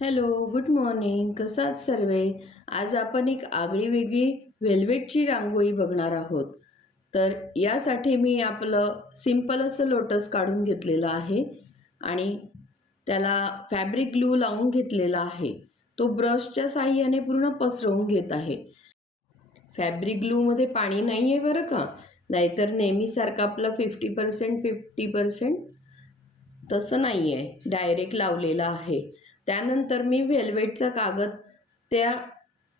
Hello, good morning. कसा आहात सर्वे? आज आपण एक आगळी-वेगळी वेल्वेटची रांगोळी बघणार आहोत. तर यासाठी मी आपलं सिंपल असं लोटस काढून घेतलेलं आहे आणि त्याला फॅब्रिक ग्लू लावून घेतलेला आहे. तो ब्रशच्या साहाय्याने पूर्ण पसरवून घेत आहे. फॅब्रिक ग्लूमध्ये पाणी नाही आहे बरं का, नाहीतर नेहमीसारखं आपलं 50% 50% तसं नाही आहे, डायरेक्ट लावलेलं आहे. त्यानंतर मी व्हेल्वेटचा कागद त्या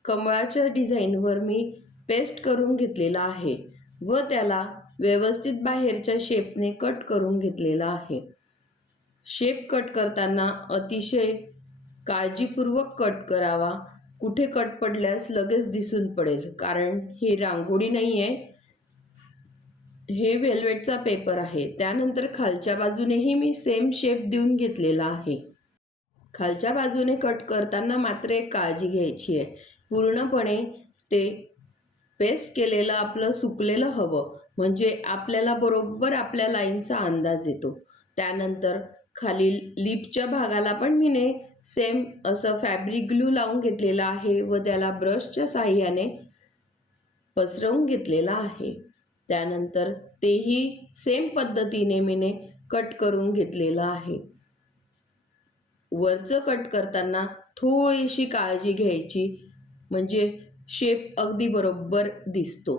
कमळाच्या डिझाईनवर मी पेस्ट करून घेतलेला आहे व त्याला व्यवस्थित बाहेरच्या शेपने कट करून घेतलेला आहे. शेप कट करताना अतिशय काळजीपूर्वक कट करावा. कुठे कट पडल्यास लगेच दिसून पडेल, कारण ही रांगोळी नाही आहे, हे वेल्वेटचा पेपर आहे. त्यानंतर खालच्या बाजूनेही मी सेम शेप देऊन घेतलेला आहे. खालच्या बाजूने कट करताना मात्र एक काळजी घ्यायची आहे, पूर्णपणे ते पेस्ट केलेलं आपलं सुकलेलं हवं, म्हणजे आपल्याला बरोबर आपल्या लाईनचा अंदाज येतो. त्यानंतर खाली लिपच्या भागाला पण मी सेम असं फॅब्रिक ग्लू लावून घेतलेला आहे व त्याला ब्रशच्या साहाय्याने पसरवून घेतलेला आहे. त्यानंतर तेही सेम पद्धतीने मी कट करून घेतलेलं आहे. वरचं कट करताना थोडीशी काळजी घ्यायची, म्हणजे शेप अगदी बरोबर दिसतो.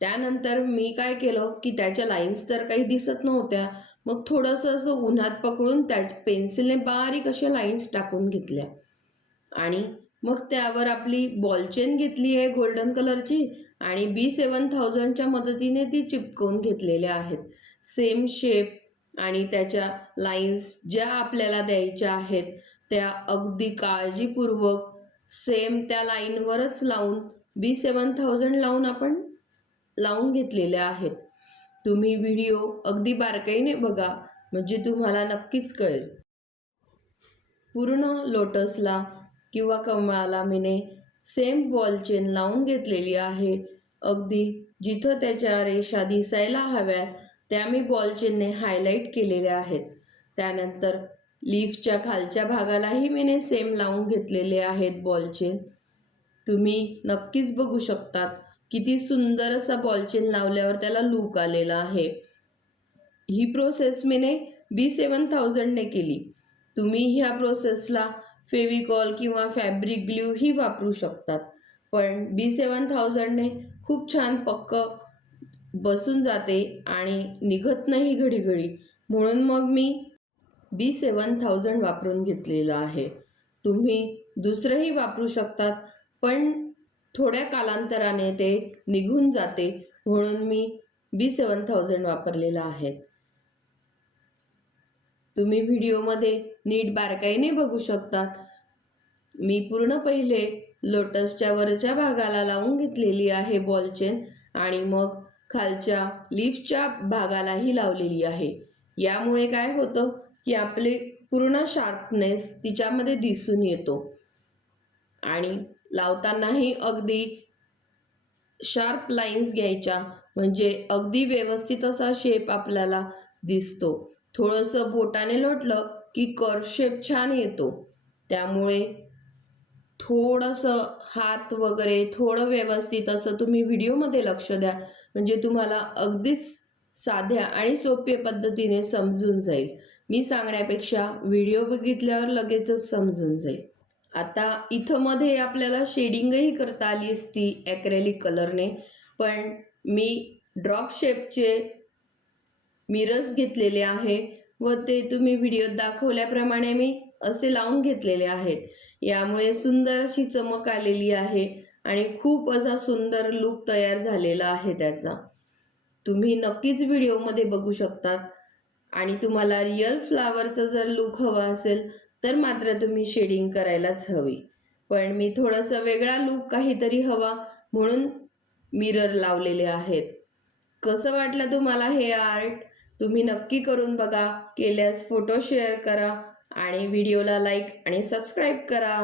त्यानंतर मी काय केलं की त्याच्या लाईन्स तर काही दिसत नव्हत्या, मग थोडंसं असं उन्हात पकडून त्या पेन्सिलने बारीक अशा लाईन्स टाकून घेतल्या आणि मग त्यावर आपली बॉल चेन घेतली आहे गोल्डन कलरची आणि B7000च्या मदतीने ती चिपकवून घेतलेल्या आहेत. सेम शेप आणि त्याच्या लाईन्स ज्या आपल्याला द्यायच्या आहेत त्या अगदी काळजीपूर्वक सेम त्या लाईनवरच लावून B7000 लावून आपण लावून घेतलेल्या आहेत. तुम्ही व्हिडिओ अगदी बारकाईने बघा, म्हणजे तुम्हाला नक्कीच कळेल. पूर्ण लोटसला किंवा कमळाला मी सेम बॉल चेन लावून घेतलेली आहे. अगदी जिथं त्याच्या रेषा दिसायला हव्यात त्या मी बॉल चेनने हायलाईट केलेल्या आहेत. त्यानंतर लीफच्या खालच्या भागालाही मी सेम लावून घेतलेले आहेत बॉल चेन. तुम्ही नक्कीच बघू शकतात किती सुंदर असा बॉल चेन लावल्यावर त्याला लूक आलेला आहे. ही प्रोसेस मी B7000ने केली. तुम्ही ह्या प्रोसेसला फेविकॉल किंवा फॅब्रिक ग्लू ही वापरू शकतात, पण B7000ने खूप छान पक्क बसून जाते आणि निघत नाही घडी-घडी, म्हणून मग मी B7000 वापरून वापरून आहे. तुम्ही दुसरंही वापरू शकतात, पण थोड्या कालांतराने ते निघून जाते, म्हणून मी B7000 वापरलेला आहे. तुम्ही व्हिडिओमध्ये नीट बारकाईने बघू शकतात. मी पूर्ण पहिले लोटसच्या वरच्या भागाला लावून घेतलेली आहे बॉल चेन आणि मग खालच्या लीफच्या भागालाही लावलेली आहे. यामुळे काय होतं की आपले पूर्ण शार्पनेस तिच्यामध्ये दिसून येतो आणि लावतानाही अगदी शार्प लाईन्स घ्यायच्या, म्हणजे अगदी व्यवस्थित असा शेप आपल्याला दिसतो. थोडंसं बोटाने लोटलं की कर्व शेप छान येतो. त्यामुळे थोडंसं हात वगैरे थोडं व्यवस्थित असं तुम्ही व्हिडिओमध्ये लक्ष द्या, म्हणजे तुम्हाला अगदीच साध्या आणि सोप्या पद्धतीने समजून जाईल. मी सांगण्यापेक्षा व्हिडिओ बघितल्यावर लगेचच समजून जाईल. आता इथं मध्ये आपल्याला शेडिंगही करता आली असती ॲक्रेलिक कलरने, पण मी ड्रॉप शेपचे मिरर्स घेतलेले आहे व ते तुम्ही व्हिडिओत दाखवल्याप्रमाणे मी असे लावून घेतलेले आहेत. यामुळे सुंदर अशी चमक आलेली आहे आणि खूप असा सुंदर लूक तयार झालेला आहे त्याचा. तुम्ही नक्कीच व्हिडिओमध्ये बघू शकतात आणि तुम्हाला रिअल फ्लावरचा जर लूक हवा असेल तर मात्र तुम्ही शेडिंग करायलाच हवी, पण मी थोडंसं वेगळा लूक काहीतरी हवा म्हणून मिरर लावलेले आहेत. कसं वाटलं तुम्हाला हे आर्ट? तुम्ही नक्की करून बघा. केल्यास फोटो शेअर करा आणि व्हिडिओला लाईक आणि सबस्क्राईब करा.